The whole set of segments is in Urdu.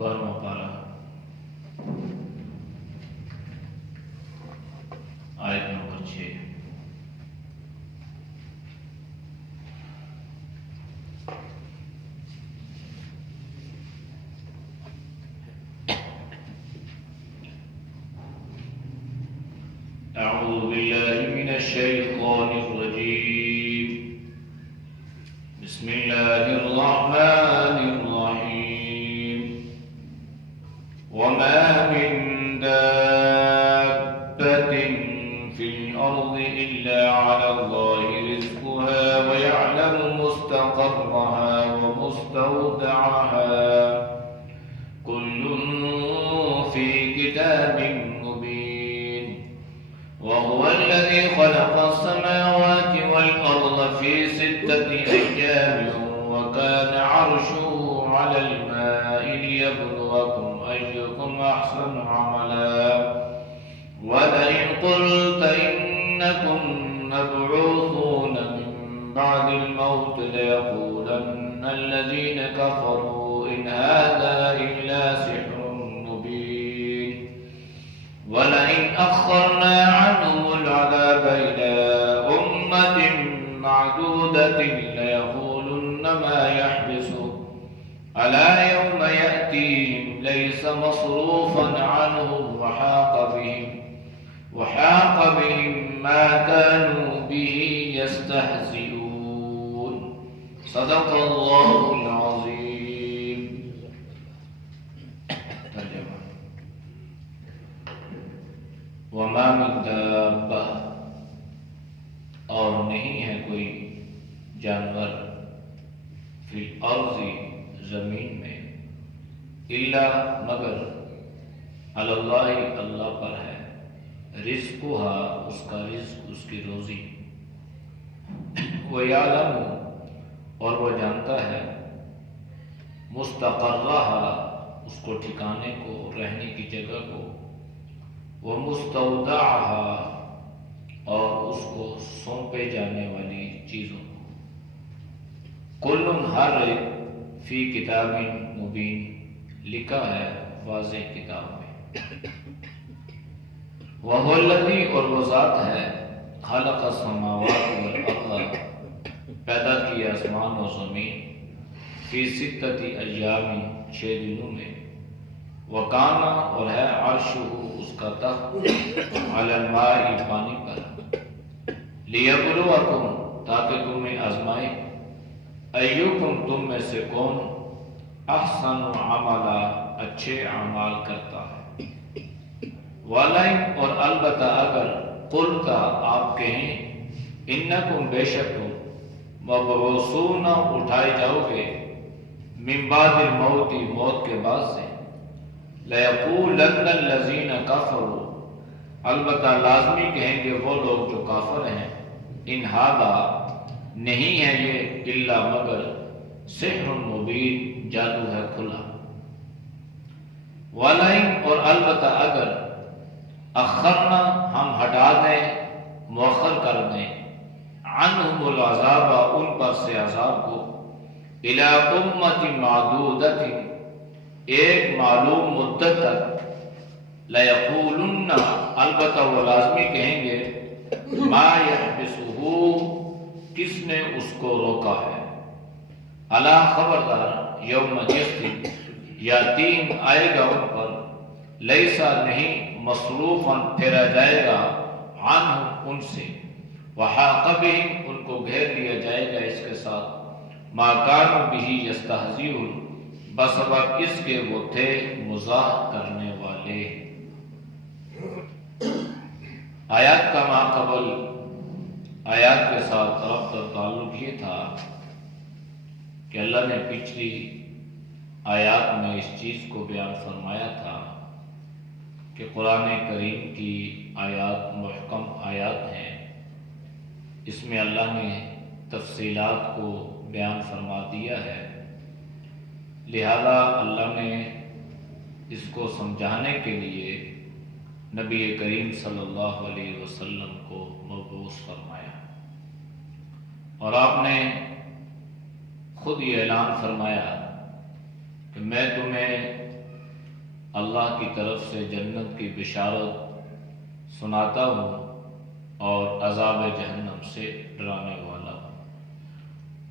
12واں پارہ آیت نمبر 6۔ اعوذ باللہ من الشیطان الرجیم، بسم اللہ الرحمن الرحیم۔ وما من دابة في الأرض إلا على الله رزقها ويعلم مستقرها ومستودعها كل في كتاب مبين۔ وهو الذي خلق السماوات والأرض في 6 أيام وكان عرشه على الماء ليبلوكم أيكم أحسن عملا، ولئن قلت إنكم مبعوثون من بعد الموت ليقولن الذين كفروا إن هذا إلا سحر مبين، ولئن أخرنا عنهم العذاب إلى أمة معدودة ليقولن ما يحبسه ألا يوم يأتيهم ليس مصروفا عنهم وحاق بهم ما كانوا به يستهزئون۔ صدق اللہ العظیم۔ ترجمہ: وما من دابہ، اور نہیں ہے کوئی جانور، فی الارض، زمین میں، الا مگر، علی اللہ، اللہ پر ہے، رزقها، اس کا رزق، اس کی روزی، وَيَعْلَمُ، اور وہ جانتا ہے، مستقرها، اس کو ٹھکانے کو، رہنے کی جگہ کو، وَمُسْتَوْدَعَهَا، اور اس کو سونپے جانے والی چیزوں کو، کل، ہر ایک، فی کتاب مبین، لکھا ہے واضح کتاب میں۔ وَهُوَ الَّذِي، اور وہ ذات ہے، خَلَقَ السَّمَاوَاتِ وَالْأَرْضَ، پیدا کی آسمان و زمین، فی 6 ایام، 6 دنوں میں، وَكَانَ، اور ہے، عرشہ، اس کا تخت، عَلَى الْمَاءِ، پانی پر، لِيَبْلُوَكُمْ، تاکہ تمہیں آزمائے، ایُّکم، تم میں سے کون، احسن عملا، اچھے اعمال کرتا ہے۔ وَلَئِن، اور البتہ اگر، قُلْتَ، آپ کہیں، اِنَّکُمْ، بے شک تم، مبعوثون، اٹھائے جاؤ گے، من بعد الموت، موت کے بعد سے، لَيَقُولَنَّ الَّذِينَ كَفَرُوا، البتہ لازمی کہیں گے وہ لوگ جو کافر ہیں، ان ھذا، نہیں ہے یہ، الا مگر، سحر مبین، جادو ہے کھلا۔ وَلَئِن، اور البتہ اگر، اخرنا، ہم ہٹا دیں، مؤخر کر دیں، عنہم العذاب، ان پر سے عذاب کو، الی امت معدودۃ، ایک معلوم مدت تک، لیقولن، البتہ وہ لازمی کہیں گے، ما یحبسہ، کس نے اس کو روکا ہے، الا، خبردار، یوم، جس دن، یاتین، آئے گا ان پر، لیسا، نہیں، مصروفاً، پھیرا جائے گا، عنہم، ان سے، وحاق بہم، ان کو گھیر لیا جائے گا اس کے ساتھ، ما کانوا بہ یستہزئون، بسبب اس کے وہ تھے مزاح کرنے والے۔ آیات کا ماقبل، آیات کے ساتھ ربط اور تعلق یہ تھا کہ اللہ نے پچھلی آیات میں اس چیز کو بیان فرمایا تھا کہ قرآن کریم کی آیات محکم آیات ہیں، اس میں اللہ نے تفصیلات کو بیان فرما دیا ہے، لہذا اللہ نے اس کو سمجھانے کے لیے نبی کریم صلی اللہ علیہ وسلم کو مبعوث فرمایا، اور آپ نے خود یہ اعلان فرمایا کہ میں تمہیں اللہ کی طرف سے جنت کی بشارت سناتا ہوں اور عذاب جہنم سے ڈرانے والا ہوں۔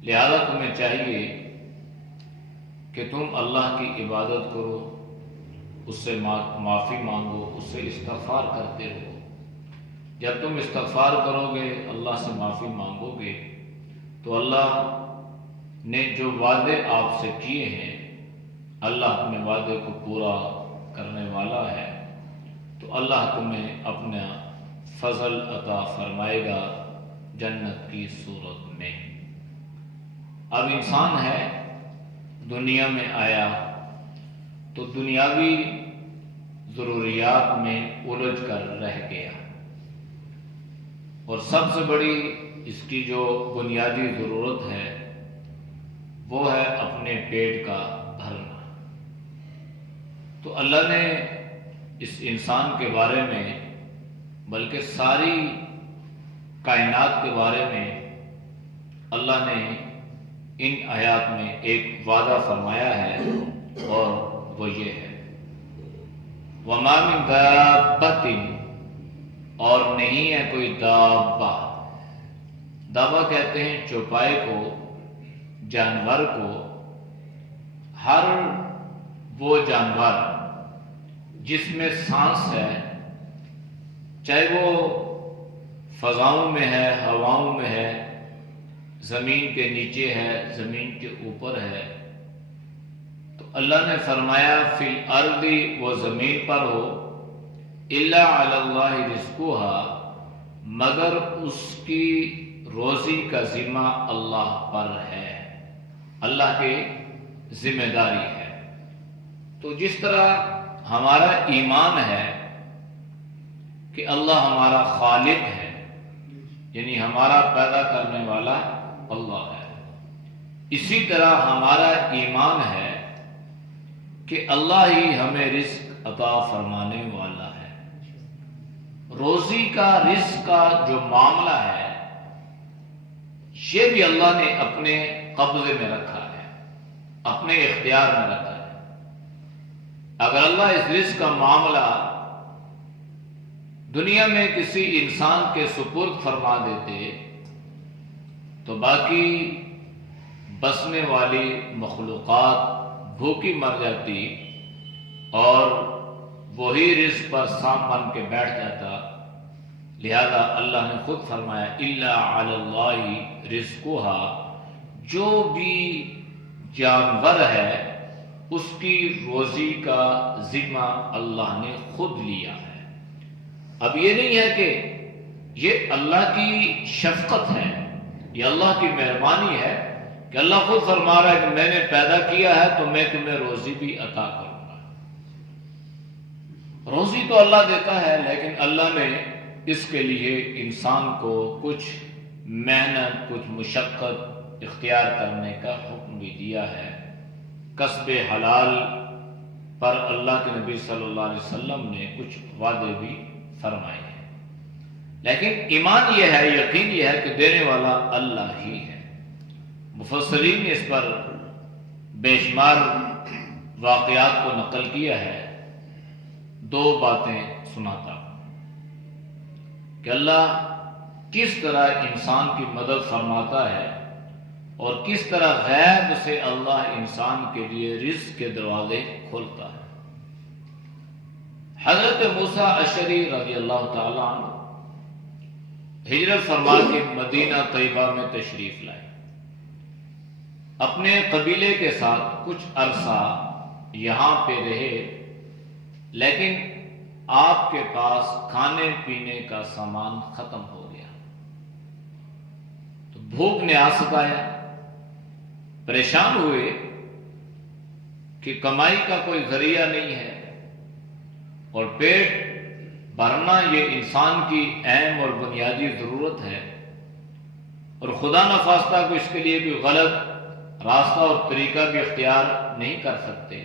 لہذا تمہیں چاہیے کہ تم اللہ کی عبادت کرو، اس سے معافی مانگو، اس سے استغفار کرتے رہو۔ جب تم استغفار کرو گے، اللہ سے معافی مانگو گے، تو اللہ نے جو وعدے آپ سے کیے ہیں، اللہ اپنے وعدے کو پورا کرنے والا ہے، تو اللہ تمہیں اپنا فضل عطا فرمائے گا جنت کی صورت میں۔ اب انسان ہے، دنیا میں آیا تو دنیاوی ضروریات میں الجھ کر رہ گیا، اور سب سے بڑی اس کی جو بنیادی ضرورت ہے وہ ہے اپنے پیٹ کا بھرنا۔ تو اللہ نے اس انسان کے بارے میں، بلکہ ساری کائنات کے بارے میں، اللہ نے ان آیات میں ایک وعدہ فرمایا ہے، اور وہ یہ ہے وَمَا مِن دَابَّةٍ، اور نہیں ہے کوئی دابہ۔ دابہ کہتے ہیں چوپائے کو، جانور کو۔ ہر وہ جانور جس میں سانس ہے، چاہے وہ فضاؤں میں ہے، ہواؤں میں ہے، زمین کے نیچے ہے، زمین کے اوپر ہے، تو اللہ نے فرمایا فی الارض، وہ زمین پر ہو، الا علی اللہ رزقها، مگر اس کی روزی کا ذمہ اللہ پر ہے، اللہ کی ذمہ داری ہے۔ تو جس طرح ہمارا ایمان ہے کہ اللہ ہمارا خالق ہے، یعنی ہمارا پیدا کرنے والا اللہ ہے، اسی طرح ہمارا ایمان ہے کہ اللہ ہی ہمیں رزق عطا فرمانے والا ہے۔ روزی کا، رزق کا جو معاملہ ہے، یہ بھی اللہ نے اپنے قبضے میں رکھا ہے، اپنے اختیار میں رکھا ہے۔ اگر اللہ اس رزق کا معاملہ دنیا میں کسی انسان کے سپرد فرما دیتے تو باقی بسنے والی مخلوقات بھوکی مر جاتی، اور وہی رزق پر سام بن کے بیٹھ جاتا۔ لہذا اللہ نے خود فرمایا الا علی اللہ رزقها، جو بھی جانور ہے اس کی روزی کا ذمہ اللہ نے خود لیا ہے۔ اب یہ نہیں ہے کہ یہ اللہ کی شفقت ہے، یہ اللہ کی مہربانی ہے کہ اللہ خود فرما رہا ہے کہ میں نے پیدا کیا ہے تو میں تمہیں روزی بھی عطا کروں گا۔ روزی تو اللہ دیتا ہے، لیکن اللہ نے اس کے لیے انسان کو کچھ محنت، کچھ مشقت اختیار کرنے کا حکم بھی دیا ہے۔ کسب حلال پر اللہ کے نبی صلی اللہ علیہ وسلم نے کچھ وعدے بھی فرمائے ہیں، لیکن ایمان یہ ہے، یقین یہ ہے کہ دینے والا اللہ ہی ہے۔ مفسرین نے اس پر بے شمار واقعات کو نقل کیا ہے۔ دو باتیں سناتا ہوں کہ اللہ کس طرح انسان کی مدد فرماتا ہے، اور کس طرح غیب سے اللہ انسان کے لیے رزق کے دروازے کھولتا ہے۔ حضرت موسیٰ اشعری رضی اللہ تعالیٰ عنہ ہجرت فرما کے مدینہ طیبہ میں تشریف لائے، اپنے قبیلے کے ساتھ کچھ عرصہ یہاں پہ رہے، لیکن آپ کے پاس کھانے پینے کا سامان ختم ہو گیا، تو بھوک نے آ ستایا، پریشان ہوئے کہ کمائی کا کوئی ذریعہ نہیں ہے، اور پیٹ بھرنا یہ انسان کی اہم اور بنیادی ضرورت ہے، اور خدا نخواستہ کو اس کے لیے بھی غلط راستہ اور طریقہ بھی اختیار نہیں کر سکتے،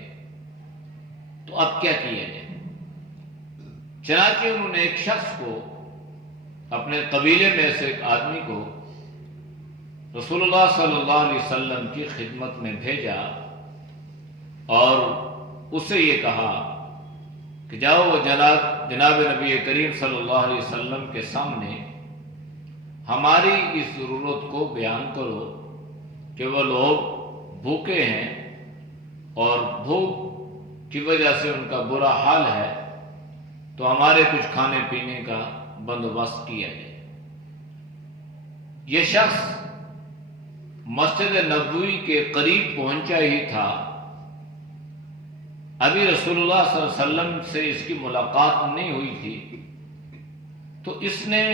تو اب کیا کیا جائے؟ چنانچہ انہوں نے ایک شخص کو، اپنے قبیلے میں سے ایک آدمی کو رسول اللہ صلی اللہ علیہ وسلم کی خدمت میں بھیجا، اور اسے یہ کہا کہ جاؤ وہ جناب نبی کریم صلی اللہ علیہ وسلم کے سامنے ہماری اس ضرورت کو بیان کرو کہ وہ لوگ بھوکے ہیں اور بھوک کی وجہ سے ان کا برا حال ہے، تو ہمارے کچھ کھانے پینے کا بندوبست کیا جائے۔ یہ شخص مسجد نبوی کے قریب پہنچا ہی تھا، ابھی رسول اللہ صلی اللہ علیہ وسلم سے اس کی ملاقات نہیں ہوئی تھی، تو اس نے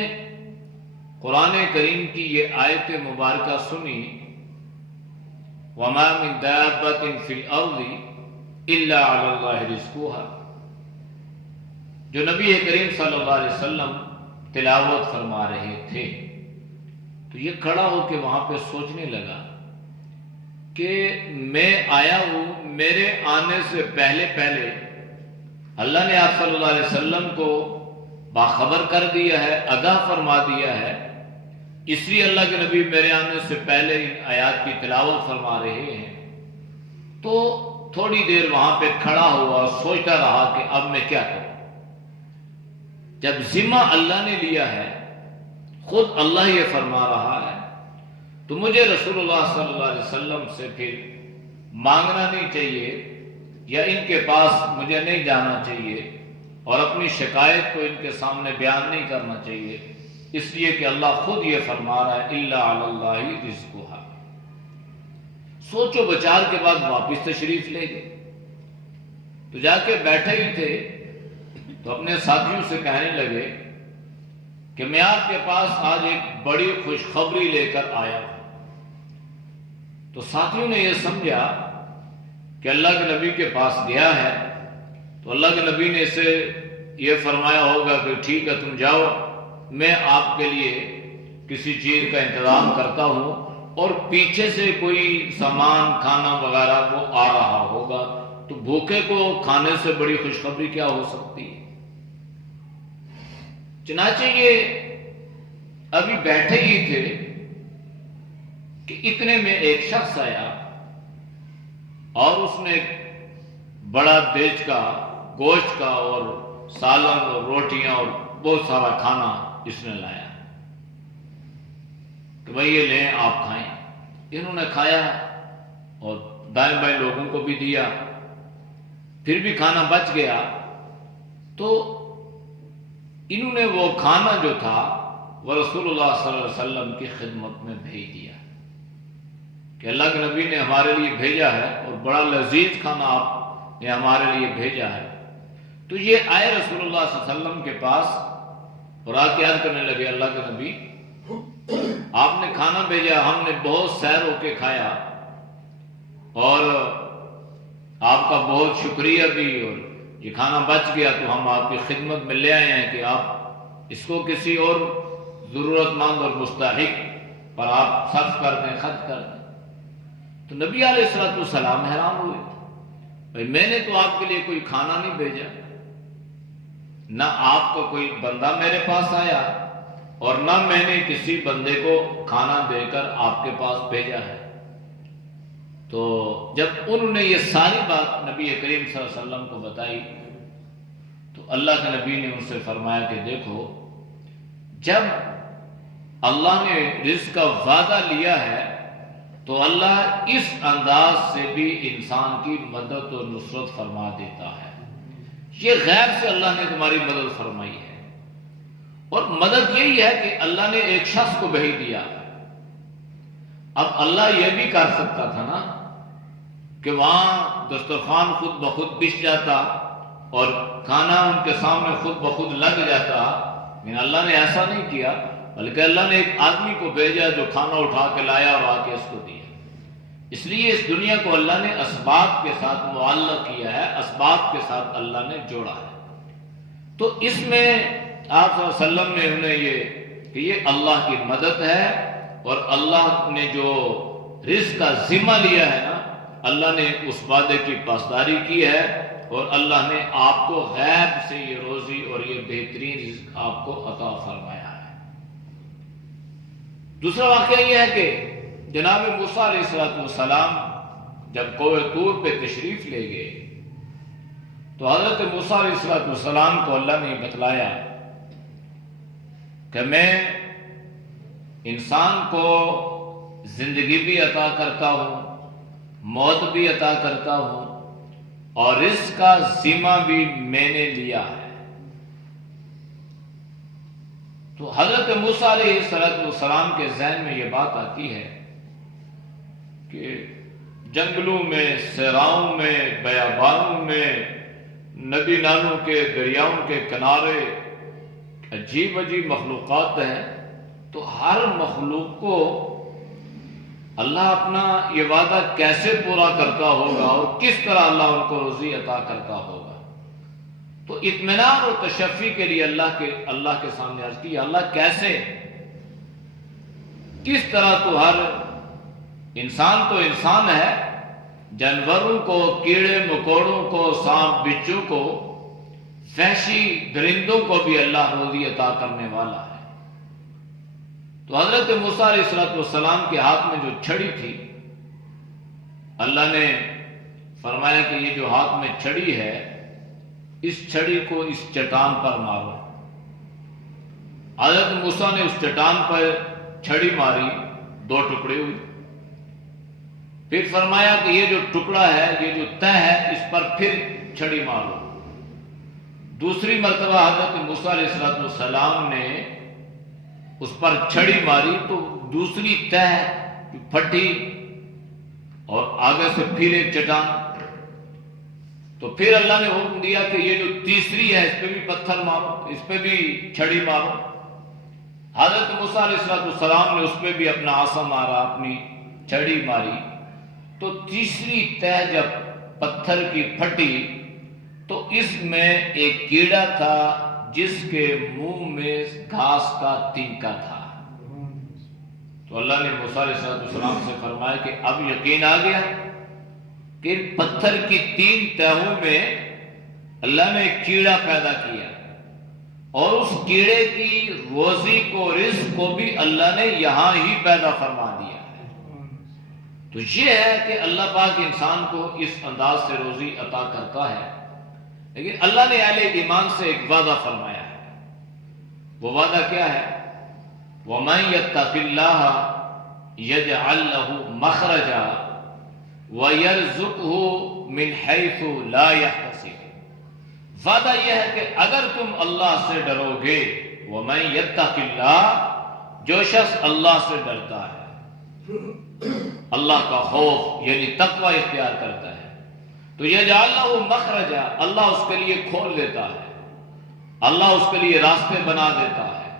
قرآن کریم کی یہ آیت مبارکہ سنی، وَمَا مِن دَابَّةٍ فِي الْأَرْضِ إِلَّا عَلَى اللَّهِ رِزْقُهَا، جو نبی کریم صلی اللہ علیہ وسلم تلاوت فرما رہے تھے۔ تو یہ کھڑا ہو کے وہاں پہ سوچنے لگا کہ میں آیا ہوں، میرے آنے سے پہلے اللہ نے آپ صلی اللہ علیہ وسلم کو باخبر کر دیا ہے، آگاہ فرما دیا ہے، اس لیے اللہ کے نبی میرے آنے سے پہلے ان آیات کی تلاوت فرما رہے ہیں۔ تو تھوڑی دیر وہاں پہ کھڑا ہوا، سوچتا رہا کہ اب میں کیا کروں۔ جب ذمہ اللہ نے لیا ہے، خود اللہ یہ فرما رہا ہے، تو مجھے رسول اللہ صلی اللہ علیہ وسلم سے پھر مانگنا نہیں چاہیے، یا ان کے پاس مجھے نہیں جانا چاہیے اور اپنی شکایت کو ان کے سامنے بیان نہیں کرنا چاہیے، اس لیے کہ اللہ خود یہ فرما رہا ہے الا علی اللہ رزقها۔ سوچ و بچار کے بعد واپس تشریف لے گئے، تو جا کے بیٹھے ہی تھے تو اپنے ساتھیوں سے کہنے لگے کہ میں آپ کے پاس آج ایک بڑی خوشخبری لے کر آیا ہوں۔ تو ساتھیوں نے یہ سمجھا کہ اللہ کے نبی کے پاس گیا ہے، تو اللہ کے نبی نے اسے یہ فرمایا ہوگا کہ ٹھیک ہے تم جاؤ، میں آپ کے لیے کسی چیز کا انتظام کرتا ہوں، اور پیچھے سے کوئی سامان کھانا وغیرہ وہ آ رہا ہوگا، تو بھوکے کو کھانے سے بڑی خوشخبری کیا ہو سکتی ہے۔ چنانچہ یہ ابھی بیٹھے ہی تھے کہ اتنے میں ایک شخص آیا اور اس نے بڑا دیج کا گوشت کا اور سالن اور روٹیاں اور بہت سارا کھانا اس نے لایا کہ بھائی یہ لیں آپ کھائیں۔ انہوں نے کھایا اور دائیں بائیں لوگوں کو بھی دیا، پھر بھی کھانا بچ گیا، تو انہوں نے وہ کھانا جو تھا وہ رسول اللہ صلی اللہ علیہ وسلم کی خدمت میں بھیج دیا کہ اللہ کے نبی نے ہمارے لیے بھیجا ہے اور بڑا لذیذ کھانا آپ نے ہمارے لیے بھیجا ہے۔ تو یہ آئے رسول اللہ صلی اللہ علیہ وسلم کے پاس اور آ کے عرض کرنے لگے اللہ کے نبی آپ نے کھانا بھیجا، ہم نے بہت سیر ہو کے کھایا اور آپ کا بہت شکریہ بھی، اور یہ کھانا بچ گیا تو ہم آپ کی خدمت میں لے آئے ہیں کہ آپ اس کو کسی اور ضرورت مند اور مستحق پر آپ صرف کر دیں، خرچ کر دیں۔ تو نبی علیہ الصلوۃ والسلام حیران ہوئے، بھائی میں نے تو آپ کے لیے کوئی کھانا نہیں بھیجا، نہ آپ کا کوئی بندہ میرے پاس آیا اور نہ میں نے کسی بندے کو کھانا دے کر آپ کے پاس بھیجا ہے۔ تو جب انہوں نے یہ ساری بات نبی کریم صلی اللہ علیہ وسلم کو بتائی تو اللہ کے نبی نے ان سے فرمایا کہ دیکھو، جب اللہ نے رزق کا وعدہ لیا ہے تو اللہ اس انداز سے بھی انسان کی مدد اور نصرت فرما دیتا ہے۔ یہ غیب سے اللہ نے تمہاری مدد فرمائی ہے، اور مدد یہی ہے کہ اللہ نے ایک شخص کو بھیج دیا۔ اب اللہ یہ بھی کر سکتا تھا نا کہ وہاں دسترخوان خود بخود بچھ جاتا اور کھانا ان کے سامنے خود بخود لگ جاتا، لیکن اللہ نے ایسا نہیں کیا، بلکہ اللہ نے ایک آدمی کو بھیجا جو کھانا اٹھا کے لایا اور آ کے اس کو دیا۔ اس لیے اس دنیا کو اللہ نے اسباب کے ساتھ معلق کیا ہے، اسباب کے ساتھ اللہ نے جوڑا ہے۔ تو اس میں آپ صلی اللہ علیہ وسلم نے انہیں یہ کہ یہ اللہ کی مدد ہے، اور اللہ نے جو رزق کا ذمہ لیا ہے نا، اللہ نے اس وعدے کی پاسداری کی ہے، اور اللہ نے آپ کو غیب سے یہ روزی اور یہ بہترین رزق آپ کو عطا فرمایا ہے۔ دوسرا واقعہ یہ ہے کہ جناب موسیٰ علیہ السلام جب کوہ طور پہ تشریف لے گئے تو حضرت موسیٰ علیہ السلام کو اللہ نے بتلایا کہ میں انسان کو زندگی بھی عطا کرتا ہوں، موت بھی عطا کرتا ہوں، اور رزق کا ذمہ بھی میں نے لیا ہے۔ تو حضرت موسیٰ علیہ السلام کے ذہن میں یہ بات آتی ہے کہ جنگلوں میں، صحراؤں میں، بیابانوں میں، ندی نالوں کے، دریاؤں کے کنارے عجیب عجیب مخلوقات ہیں، تو ہر مخلوق کو اللہ اپنا یہ وعدہ کیسے پورا کرتا ہوگا اور کس طرح اللہ ان کو روزی عطا کرتا ہوگا۔ تو اطمینان اور تشفی کے لیے اللہ کے سامنے عرض کی، اللہ کیسے، کس طرح تو ہر انسان تو انسان ہے، جانوروں کو، کیڑے مکوڑوں کو، سانپ بچھو کو، وحشی درندوں کو بھی اللہ روزی عطا کرنے والا ہے۔ تو حضرت موسیٰ علیہ السلام کے ہاتھ میں جو چھڑی تھی، اللہ نے فرمایا کہ یہ جو ہاتھ میں چھڑی ہے، اس چھڑی کو اس چٹان پر مارو۔ حضرت موسیٰ نے اس چٹان پر چھڑی ماری، 2 ٹکڑے ہوئے۔ پھر فرمایا کہ یہ جو ٹکڑا ہے، یہ جو تہ ہے، اس پر پھر چھڑی مارو۔ دوسری مرتبہ حضرت موسیٰ علیہ السلام نے اس پر چھڑی ماری تو دوسری تہ پھٹی، اور آگے سے پھر ایک چٹان۔ تو پھر اللہ نے حکم دیا کہ یہ جو تیسری ہے، اس پہ بھی پتھر مارو، اس پہ بھی چھڑی مارو۔ حضرت موسیٰ علیہ السلام نے اس پہ بھی اپنا عصا مارا، اپنی چھڑی ماری، تو تیسری تہ جب پتھر کی پھٹی تو اس میں ایک کیڑا تھا جس کے منہ میں گھاس کا تنکا تھا۔ تو اللہ نے موسیٰ علیہ السلام سے فرمایا کہ اب یقین آ گیا کہ پتھر کی 3 تہوں میں اللہ نے ایک کیڑا پیدا کیا، اور اس کیڑے کی روزی کو، رزق کو بھی اللہ نے یہاں ہی پیدا فرما دیا۔ تو یہ ہے کہ اللہ پاک انسان کو اس انداز سے روزی عطا کرتا ہے، لیکن اللہ نے اہل ایمان سے ایک وعدہ فرمایا ہے۔ وہ وعدہ کیا ہے؟ وَمَن يَتَّقِ اللَّهَ يَجْعَل لَّهُ مَخْرَجًا وَيَرْزُقْهُ مِنْ حَيْثُ لَا يَحْتَسِبُ۔ وعدہ یہ ہے کہ اگر تم اللہ سے ڈرو گے، وَمَن يَتَّقِ اللَّهَ، جو شخص اللہ سے ڈرتا ہے، اللہ کا خوف یعنی تقوی اختیار کرتا ہے، تو یجعل لہ مخرجا، اللہ اس کے لیے کھول دیتا ہے، اللہ اس کے لیے راستے بنا دیتا ہے،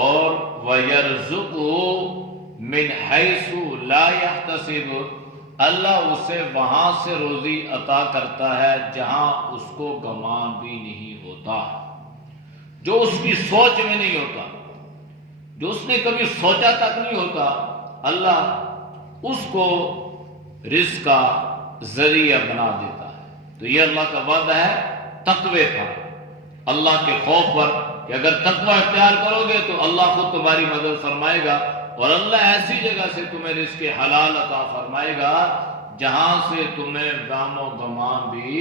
اور وَيَرْزُقْهُ مِنْ حَيْثُ لَا يَحْتَسِبُ، اللہ اسے وہاں سے روزی عطا کرتا ہے جہاں اس کو گمان بھی نہیں ہوتا، جو اس کی سوچ میں نہیں ہوتا، جو اس نے کبھی سوچا تک نہیں ہوتا، اللہ اس کو رزق کا ذریعہ بنا دیتا ہے۔ تو یہ اللہ کا وعدہ ہے تقوی کا، اللہ کے خوف پر، کہ اگر تقوی اختیار کرو گے تو اللہ خود تمہاری مدد فرمائے گا، اور اللہ ایسی جگہ سے تمہیں رزق حلال عطا فرمائے گا جہاں سے تمہیں غم و گمان بھی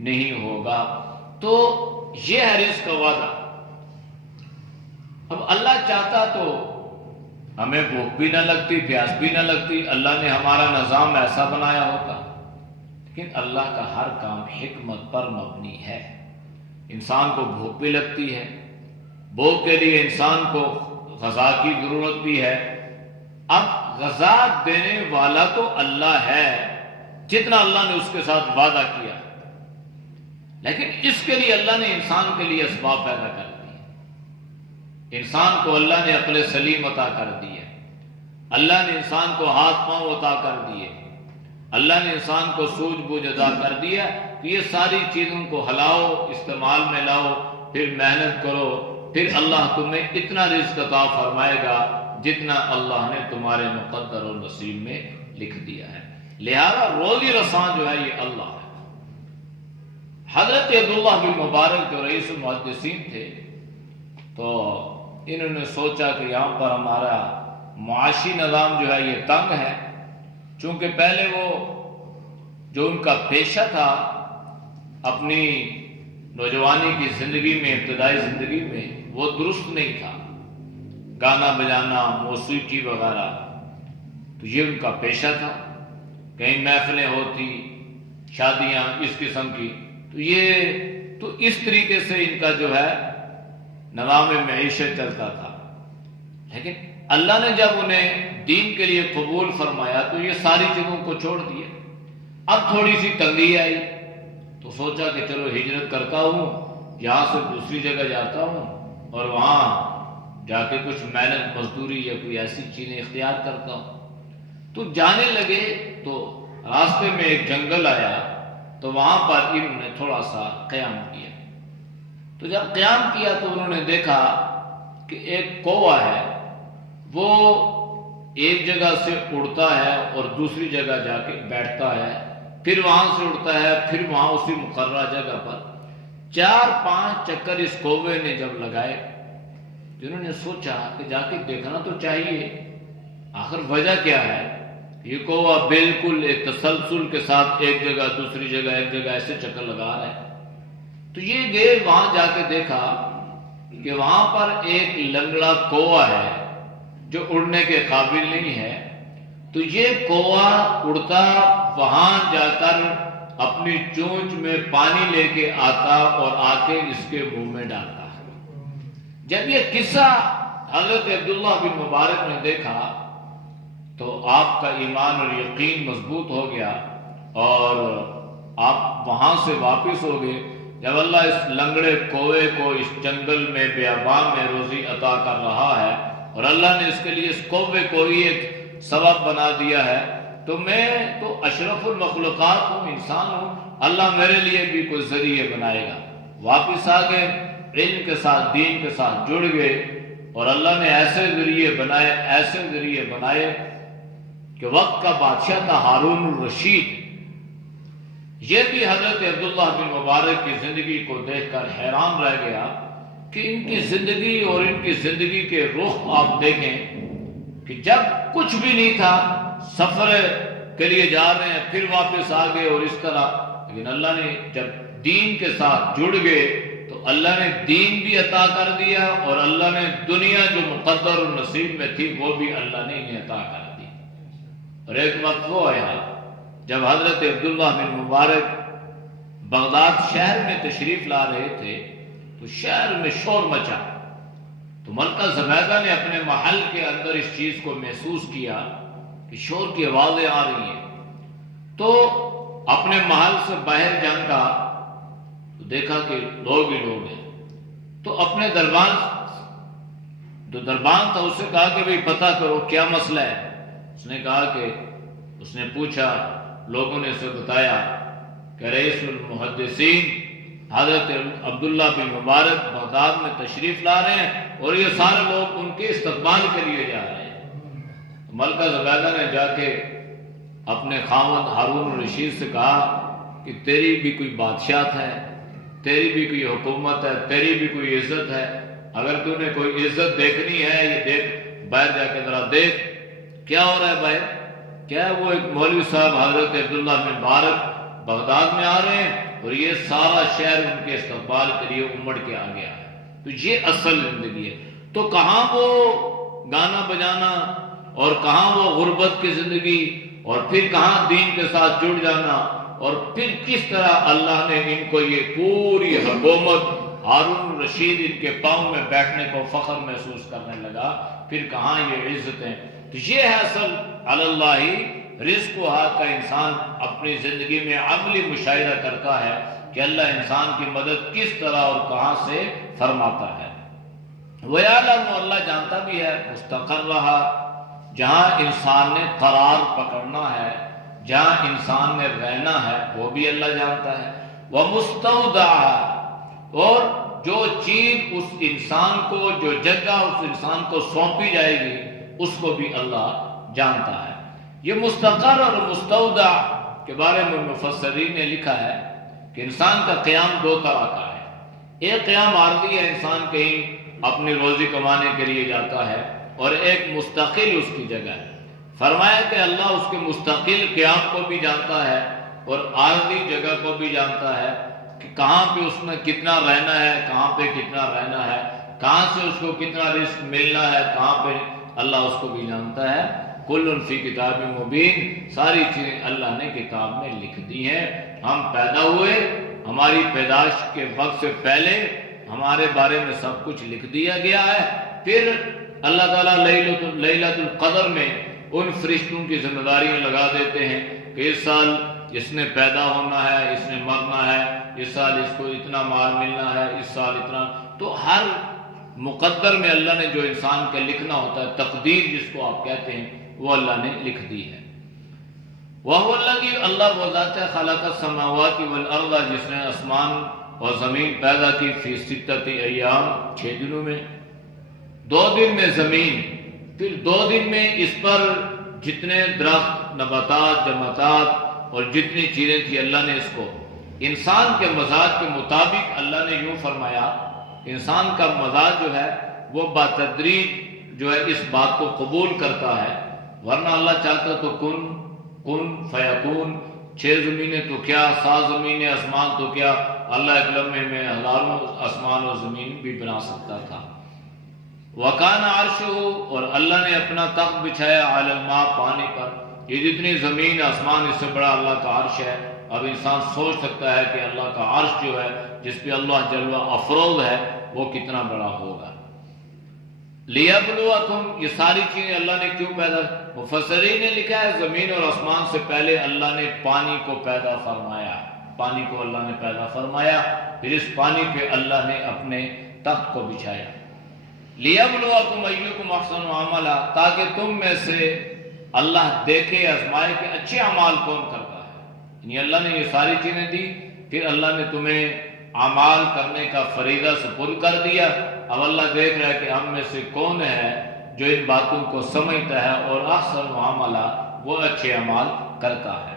نہیں ہوگا۔ تو یہ ہے رزق کا وعدہ۔ اب اللہ چاہتا تو ہمیں بھوک بھی نہ لگتی، پیاس بھی نہ لگتی، اللہ نے ہمارا نظام ایسا بنایا ہوتا، لیکن اللہ کا ہر کام حکمت پر مبنی ہے۔ انسان کو بھوک بھی لگتی ہے، بھوک کے لیے انسان کو غذا کی ضرورت بھی ہے۔ اب غذا دینے والا تو اللہ ہے، جتنا اللہ نے اس کے ساتھ وعدہ کیا، لیکن اس کے لیے اللہ نے انسان کے لیے اسباب پیدا کر دی۔ انسان کو اللہ نے عقل سلیم عطا کر دی ہے، اللہ نے انسان کو ہاتھ پاؤں عطا کر دیے، اللہ نے انسان کو سوجھ بوجھ عطا کر دیا کہ یہ ساری چیزوں کو ہلاؤ، استعمال میں لاؤ، پھر محنت کرو، پھر اللہ تمہیں اتنا رزق عطا فرمائے گا جتنا اللہ نے تمہارے مقدر و نصیب میں لکھ دیا ہے۔ لہذا روزی رساں جو ہے یہ اللہ ہے۔ حضرت عبداللہ بن مبارک جو رئیس المحدثین تھے، تو انہوں نے سوچا کہ یہاں پر ہمارا معاشی نظام جو ہے یہ تنگ ہے، چونکہ پہلے وہ جو ان کا پیشہ تھا اپنی نوجوانی کی زندگی میں، ابتدائی زندگی میں وہ درست نہیں تھا، گانا بجانا، موسیقی وغیرہ، تو یہ ان کا پیشہ تھا۔ کہیں محفلیں ہوتی، شادیاں اس قسم کی، تو اس طریقے سے ان کا جو ہے نظام معیشت چلتا تھا۔ لیکن اللہ نے جب انہیں دین کے لیے قبول فرمایا تو یہ ساری چیزوں کو چھوڑ دیا۔ اب تھوڑی سی تنگی آئی تو سوچا کہ چلو ہجرت کرتا ہوں، یہاں سے دوسری جگہ جاتا ہوں اور وہاں جا کے کچھ محنت مزدوری یا کوئی ایسی چیزیں اختیار کرتا ہوں۔ تو جانے لگے تو راستے میں ایک جنگل آیا، تو وہاں پر انہوں نے تھوڑا سا قیام کیا۔ تو جب قیام کیا تو انہوں نے دیکھا کہ ایک کوہ ہے، وہ ایک جگہ سے اڑتا ہے اور دوسری جگہ جا کے بیٹھتا ہے، پھر وہاں سے اڑتا ہے، پھر وہاں اسی مقررہ جگہ پر 4-5 چکر اس کوے نے جب لگائے، جنہوں نے سوچا کہ جا کے دیکھنا تو چاہیے آخر وجہ کیا ہے۔ یہ کوہ بالکل ایک تسلسل کے ساتھ ایک جگہ دوسری جگہ ایک جگہ ایسے چکر لگا رہا ہے۔ تو یہ گئے وہاں، جا کے دیکھا کہ وہاں پر ایک لنگڑا کوہ ہے جو اڑنے کے قابل نہیں ہے۔ تو یہ کوہ اڑتا وہاں جا کر اپنی چونچ میں پانی لے کے آتا اور آ کے اس کے منہ میں ڈالتا ہے۔ جب یہ قصہ حضرت عبداللہ بن مبارک نے دیکھا تو آپ کا ایمان اور یقین مضبوط ہو گیا اور آپ وہاں سے واپس ہو گئے۔ جب اللہ اس لنگڑے کوے کو اس جنگل میں بیابان میں روزی عطا کر رہا ہے اور اللہ نے اس کے لیے اس کوے کو ہی ایک سبب بنا دیا ہے، تو میں تو اشرف المخلوقات ہوں، انسان ہوں، اللہ میرے لیے بھی کوئی ذریعے بنائے گا۔ واپس آ گئے، علم کے ساتھ دین کے ساتھ جڑ گئے اور اللہ نے ایسے ذریعے بنائے کہ وقت کا بادشاہ تھا ہارون الرشید۔ یہ بھی حضرت عبداللہ بن مبارک کی زندگی کو دیکھ کر حیران رہ گیا کہ ان کی زندگی اور ان کی زندگی کے رخ آپ دیکھیں کہ جب کچھ بھی نہیں تھا، سفر کے لیے جا رہے ہیں، پھر واپس آ گئے اور اس طرح۔ لیکن اللہ نے جب دین کے ساتھ جڑ گئے تو اللہ نے دین بھی عطا کر دیا اور اللہ نے دنیا جو مقدر اور نصیب میں تھی وہ بھی اللہ نے انہیں عطا کر دی۔ اور ایک وقت وہ آیا جب حضرت عبداللہ بن مبارک بغداد شہر میں تشریف لا رہے تھے تو شہر میں شور مچا۔ تو ملکہ زبیدہ نے اپنے محل کے اندر اس چیز کو محسوس کیا کہ شور کی آوازیں آ رہی ہیں، تو اپنے محل سے باہر جھانکا تو دیکھا کہ لوگ ہی لوگ ہیں۔ تو اپنے دربان تھا اس سے کہا کہ بھئی پتہ کرو کیا مسئلہ ہے۔ اس نے کہا کہ اس نے پوچھا، لوگوں نے اسے بتایا کہ رئیس المحدثین حضرت عبداللہ بن مبارک بغداد میں تشریف لا رہے ہیں اور یہ سارے لوگ ان کے استقبال کے لیے جا رہے ہیں۔ ملکہ زبیدہ نے جا کے اپنے خاوند ہارون الرشید سے کہا کہ تیری بھی کوئی بادشاہت ہے، تیری بھی کوئی حکومت ہے، تیری بھی کوئی عزت ہے، اگر تو نے کوئی عزت دیکھنی ہے یہ دیکھ، باہر جا کے ذرا دیکھ کیا ہو رہا ہے باہر۔ کیا ہے؟ وہ ایک مولوی صاحب حضرت عبداللہ بن مبارک بغداد میں آ رہے ہیں اور یہ سارا شہر ان کے استقبال کے لیے امڑ کے آ گیا ہے۔ تو یہ اصل زندگی ہے۔ تو کہاں وہ گانا بجانا اور کہاں وہ غربت کی زندگی اور پھر کہاں دین کے ساتھ جڑ جانا، اور پھر کس طرح اللہ نے ان کو یہ پوری حکومت، ہارون رشید ان کے پاؤں میں بیٹھنے کو فخر محسوس کرنے لگا، پھر کہاں یہ عزتیں۔ تو یہ ہے اصل اللہ رزق کا انسان اپنی زندگی میں عملی مشاہدہ کرتا ہے کہ اللہ انسان کی مدد کس طرح اور کہاں سے فرماتا ہے۔ وَيَعْلَمُ اللہ جانتا بھی ہے مستقرہا، جہاں انسان نے قرار پکڑنا ہے، جہاں انسان نے رہنا ہے وہ بھی اللہ جانتا ہے۔ وَمُسْتَوْدَعَهَا، اور جو چیز اس انسان کو، جو جگہ اس انسان کو سونپی جائے گی اس کو بھی اللہ جانتا ہے۔ یہ مستقر اور مستودع کے بارے میں مفسرین نے لکھا ہے کہ انسان کا قیام 2 طرح کا ہے۔ ایک قیام عارضی ہے، انسان کہیں اپنی روزی کمانے کے لیے جاتا ہے، اور ایک مستقل اس کی جگہ ہے۔ فرمایا کہ اللہ اس کے مستقل قیام کو بھی جانتا ہے اور عارضی جگہ کو بھی جانتا ہے، کہ کہاں پہ اس میں کتنا رہنا ہے، کہاں پہ کتنا رہنا ہے، کہاں سے اس کو کتنا رزق ملنا ہے، کہاں پہ اللہ اس کو بھی جانتا ہے۔ کل فی کتاب مبین، ساری چیزیں اللہ نے کتاب میں لکھ دی ہیں۔ ہم پیدا ہوئے، ہماری پیدائش کے وقت سے پہلے ہمارے بارے میں سب کچھ لکھ دیا گیا ہے۔ پھر اللہ تعالیٰ لیلۃ القدر میں ان فرشتوں کی ذمہ داریاں لگا دیتے ہیں کہ اس سال اس نے پیدا ہونا ہے، اس نے مرنا ہے، اس سال اس کو اتنا مال ملنا ہے، اس سال اتنا۔ تو ہر مقدر میں اللہ نے جو انسان کا لکھنا ہوتا ہے، تقدیر جس کو آپ کہتے ہیں، وہ اللہ نے لکھ دی ہے۔ وَهُوَ الَّذِي، اللہ وہ ذات ہے، خَلَقَ السَّمَاوَاتِ وَالْأَرْضَ، جس نے آسمان اور زمین پیدا کی، فی سِتَّةِ ایام، 6 دنوں میں، 2 دن میں زمین، پھر 2 دن میں اس پر جتنے درخت، نباتات، جماعتات اور جتنی چیزیں تھی، اللہ نے اس کو انسان کے مزاج کے مطابق اللہ نے یوں فرمایا۔ انسان کا مزاج جو ہے وہ بتدریج جو ہے اس بات کو قبول کرتا ہے، ورنہ اللہ چاہتا تو کن فیکون، 6 زمینیں تو کیا، 7 زمینیں آسمان تو کیا، اللہ ایک لمحے میں ہزاروں آسمان اور زمین بھی بنا سکتا تھا۔ وَكَانَ عَرْشُهُ، اور اللہ نے اپنا تخت بچھایا، عَلَى الْمَاء، پانی پر۔ یہ جتنی زمین آسمان، اس سے بڑا اللہ کا عرش ہے۔ اب انسان سوچ سکتا ہے کہ اللہ کا عرش جو ہے، جس پہ اللہ جل افروز ہے، وہ کتنا بڑا ہوگا۔ لِيَبْلُوَكُمْ، یہ ساری چیزیں اللہ نے کیوں پیدا؟ مفسرین نے لکھا ہے زمین اور آسمان سے پہلے اللہ نے پانی کو پیدا فرمایا، پانی کو اللہ نے پیدا فرمایا، پھر اس پانی پہ اللہ نے اپنے تخت کو بچھایا۔ لِيَبْلُوَكُمْ أَيُّكُمْ أَحْسَنُ عَمَلًا، تاکہ تم میں سے اللہ دیکھے، آزمائے کہ اچھے اعمال کون کرتا ہے۔ یعنی اللہ نے یہ ساری چیزیں دی، پھر اللہ نے تمہیں اعمال کرنے کا فریضہ سپرد کر دیا۔ اب اللہ دیکھ رہا ہے کہ ہم میں سے کون ہے جو ان باتوں کو سمجھتا ہے اور احسن عملا، وہ اچھے اعمال کرتا ہے۔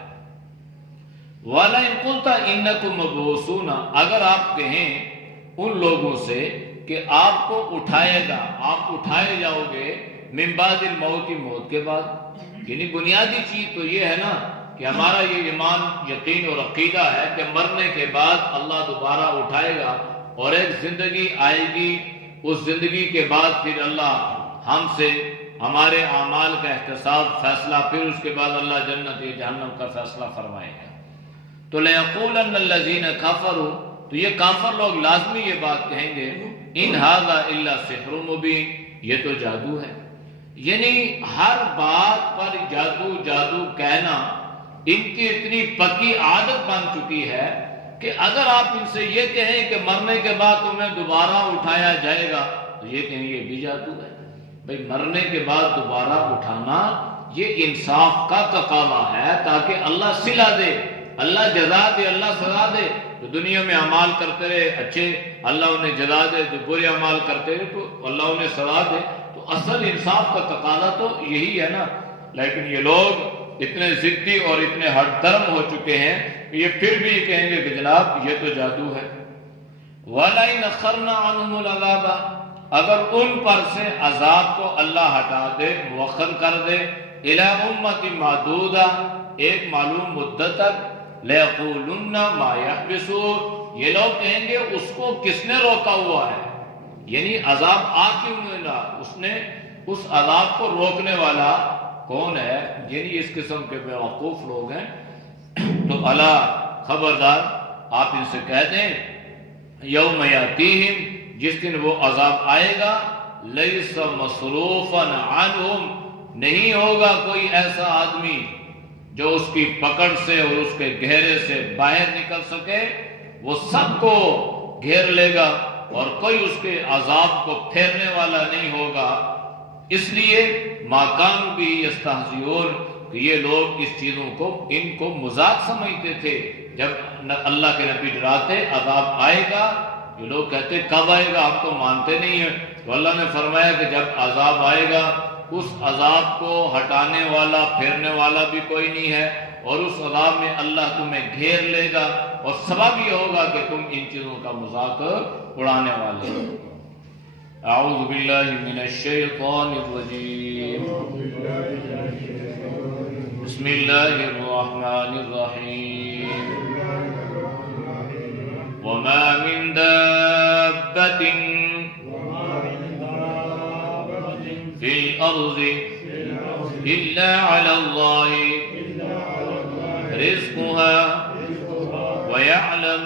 وَلَئِن قُلْتَ إِنَّكُمْ مَبْعُوثُونَ، اگر آپ کہیں ان لوگوں سے کہ آپ کو اٹھائے گا، آپ اٹھائے جاؤ گے، من بعد الموت، موت کے بعد، یعنی بنیادی چیز تو یہ ہے نا کہ ہمارا یہ ایمان، یقین اور عقیدہ ہے کہ مرنے کے بعد اللہ دوبارہ اٹھائے گا اور ایک زندگی آئے گی، اس زندگی کے بعد پھر اللہ ہم سے ہمارے اعمال کا احتساب، فیصلہ، پھر اس کے بعد اللہ جنت یا جہنم کا فیصلہ فرمائے گا۔ تو لَيَقُولَنَّ الَّذِينَ كَفَرُوا، تو یہ کافر لوگ لازمی یہ بات کہیں گے، إِنْ هَذَا إِلَّا سِحْرٌ مُبِينٌ، یہ تو جادو ہے۔ یعنی ہر بات پر جادو جادو کہنا ان کی اتنی پکی عادت بن چکی ہے کہ اگر آپ ان سے یہ کہیں کہ مرنے کے بعد تمہیں دوبارہ اٹھایا جائے گا، تو یہ کہیں یہ بھی جادو ہے۔ بھئی مرنے کے بعد دوبارہ اٹھانا یہ انصاف کا تقاضا ہے، تاکہ اللہ صلہ دے، اللہ جزا دے، اللہ سزا دے۔ تو دنیا میں اعمال کرتے رہے اچھے، اللہ انہیں جزا دے، جو برے اعمال کرتے رہے تو اللہ انہیں سزا دے۔ تو اصل انصاف کا تقاضا تو یہی ہے نا۔ لیکن یہ لوگ اتنے ضدی اور اتنے ہٹ درم ہو چکے ہیں کہ یہ پھر بھی کہیں گے کہ جناب یہ تو جادو ہے۔ وَلَئِنْ أَخَّرْنَا عَنْهُمُ الْعَذَابَ، اگر ان پر سے عذاب کو اللہ ہٹا دے، مؤخر کر دے، إِلَىٰ أُمَّةٍ مَعْدُودَةٍ، ایک معلوم مدت تک، لَيَقُولُنَّ مَا يَحْبِسُهُ، یہ لوگ کہیں گے اس کو کس نے روکا ہوا ہے، یعنی عذاب آ کیوں نہیں رہا، اس نے اس عذاب کو روکنے والا کون ہے؟ یعنی اس قسم کے بیوقوف لوگ ہیں۔ تو الا خبردار، آپ ان سے کہہ دیں، یوم یاتیہم، جس دن وہ عذاب آئے گا، لیس مصروفا عنہم، نہیں ہوگا کوئی ایسا آدمی جو اس کی پکڑ سے اور اس کے گھیرے سے باہر نکل سکے، وہ سب کو گھیر لے گا اور کوئی اس کے عذاب کو پھیرنے والا نہیں ہوگا۔ اس لیے ما کانوا بہ یستہزئون، کہ یہ لوگ اس چیزوں کو ان کو مذاق سمجھتے تھے۔ جب اللہ کے نبی ڈراتے عذاب آئے گا، یہ لوگ کہتے کب آئے گا، آپ تو مانتے نہیں ہیں۔ تو اللہ نے فرمایا کہ جب عذاب آئے گا، اس عذاب کو ہٹانے والا، پھیرنے والا بھی کوئی نہیں ہے، اور اس عذاب میں اللہ تمہیں گھیر لے گا، اور سبب یہ ہوگا کہ تم ان چیزوں کا مذاق اڑانے والے ہو۔ اعوذ باللہ من الشیطان الرجیم، بسم اللہ الرحمن الرحیم، وما من دابة في الأرض إلا على الله رزقها ويعلم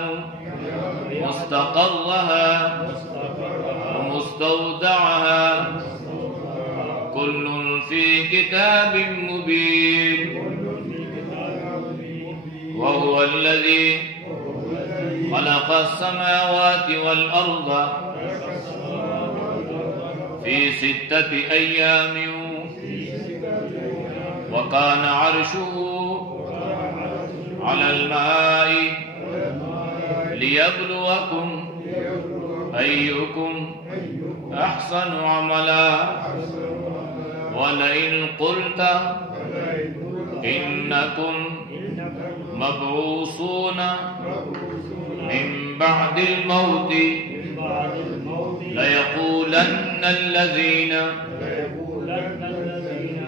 مستقرها ومستودعها كل في كتاب مبين وهو الذي خلق السماوات والأرض في 6 أيام وكان عرشه على الماء ليبلوكم أيكم أحسن عملا ولئن قلت إنكم مبعوثون من بعد الموت ليقولن الذين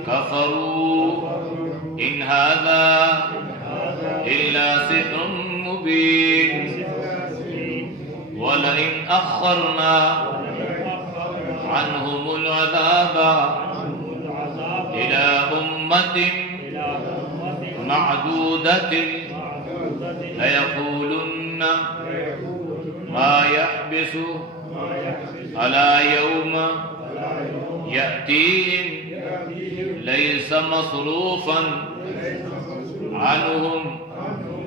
كفروا إن هذا إلا سحر مبين ولئن أخرنا عنهم العذاب إلى أمة معدودة ليقولن ما يحبس على يوم يأتيهم ليس مصروفا عنهم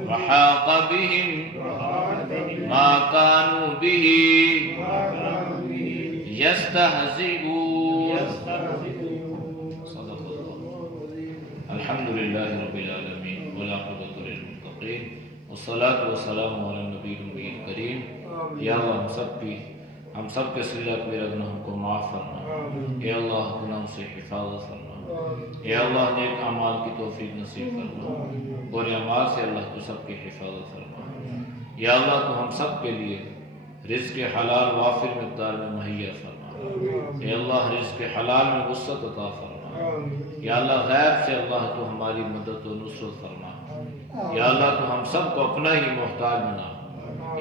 وحاق بهم ما كانوا به يستهزئون. صدق الله. الحمد لله رب العالمين والعاقبۃ للمتقین والصلاۃ والسلام علی النبی الکریم. یا اللہ ہم سب کے سجدہ میرے گناہوں کو معاف فرما. اے اللہ گناہوں سے حفاظت فرما. اے اللہ نیک اعمال کی توفیق نصیب فرما. برے اعمال سے اللہ تو سب کی حفاظت فرما. یا اللہ تو ہم سب کے لیے رزق حلال وافر مقدار میں مہیا فرما. اے اللہ رزق حلال میں وسعت عطا فرما. یا اللہ غیب سے اللہ تو ہماری مدد و نصرت فرما. یا اللہ تو ہم سب کو اپنا ہی محتاج بنا.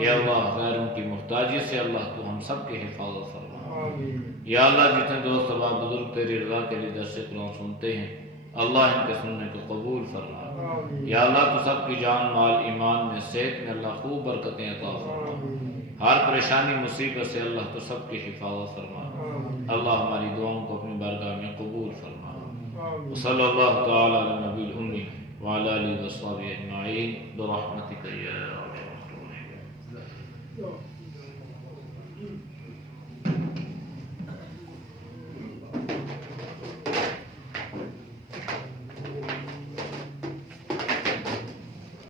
یا اللہ غیروں کی محتاجی سے اللہ تو ہم سب کی حفاظت فرما. یا اللہ جتنے دوست احباب بزرگ تیری رضا کے لیے درس قرآن سنتے ہیں اللہ ان کے سننے کو قبول فرما. یا اللہ تو سب کی جان مال ایمان میں صحت میں اللہ خوب برکتیں عطا فرما. ہر پریشانی مصیبت سے اللہ تو سب کی حفاظت فرما. اللہ ہماری دعاؤں کو اپنی بارگاہ میں قبول فرما. صلی اللہ تعالی علی نبی الامی وعلی آلہ وصحبہ اجمعین برحمتک یا ارحم الراحمین.